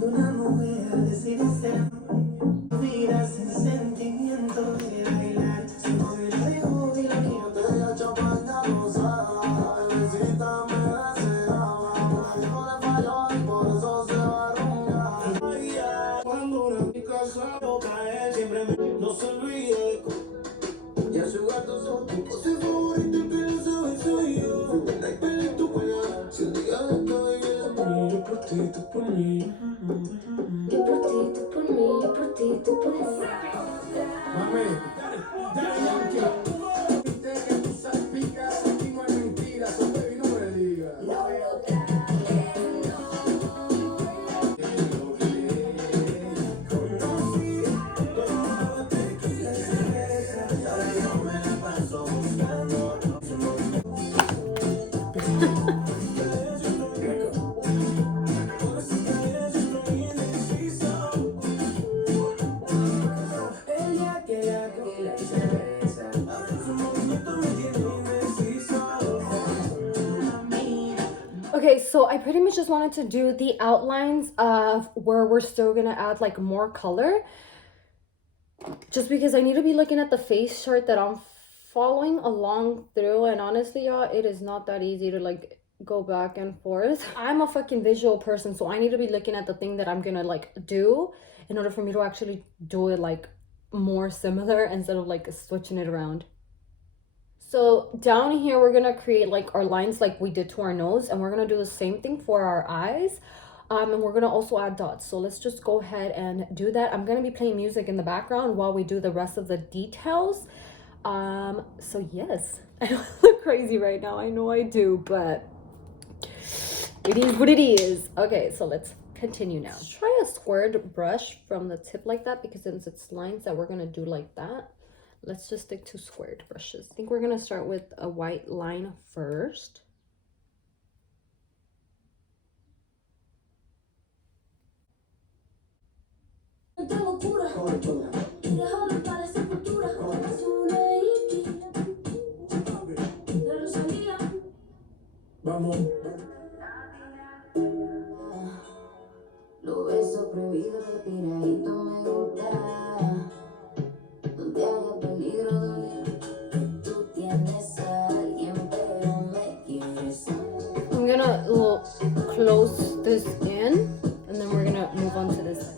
Una mujer decide ser vida sin sentimiento de bailar. Su novio la dejó y la quiero toda champaña rosada. Bebecita me deseaba. Yo le falló y por eso se va a rumbear. Cuando una chica solo cae, siempre no se olvide. Y a su gato son tu pose favorita, el que lo sabe soy yo. La peli tu cuelga, si un día de cabello por mí, yo por ti, tú por mí. Yo por ti, tú por mí, yo por ti, tú por mí. Mami, dale, Yankee. Viste que tú salpicas, aquí no hay mentiras, so baby no me digas. No lo traes, no. Conocí toda tequila y cerveza, ahora yo me la paso buscando. Ella quería tequila y cerveza, ahora su movimiento me tiene indeciso. Okay, so I pretty much just wanted to do the outlines of where we're still gonna add like more color, just because I need to be looking at the face chart that I'm following along through. And honestly, y'all, it is not that easy to like go back and forth. I'm a fucking visual person, so I need to be looking at the thing that I'm gonna like do in order for me to actually do it like more similar instead of like switching it around. So down here, we're gonna create like our lines like we did to our nose, and we're gonna do the same thing for our eyes. And we're gonna also add dots. So let's just go ahead and do that. I'm gonna be playing music in the background while we do the rest of the details. So yes, I know I look crazy right now. I know I do, but it is what it is. Okay, so let's continue now. Let's try a squared brush from the tip like that, because since it's lines that we're gonna do like that, let's just stick to squared brushes. I think we're gonna start with a white line first. Lo beso prohibido de piradito me gusta. Donde haya peligro de tú tienes a alguien, pero me quieres. I'm gonna close this in, and then we're gonna move on to this side.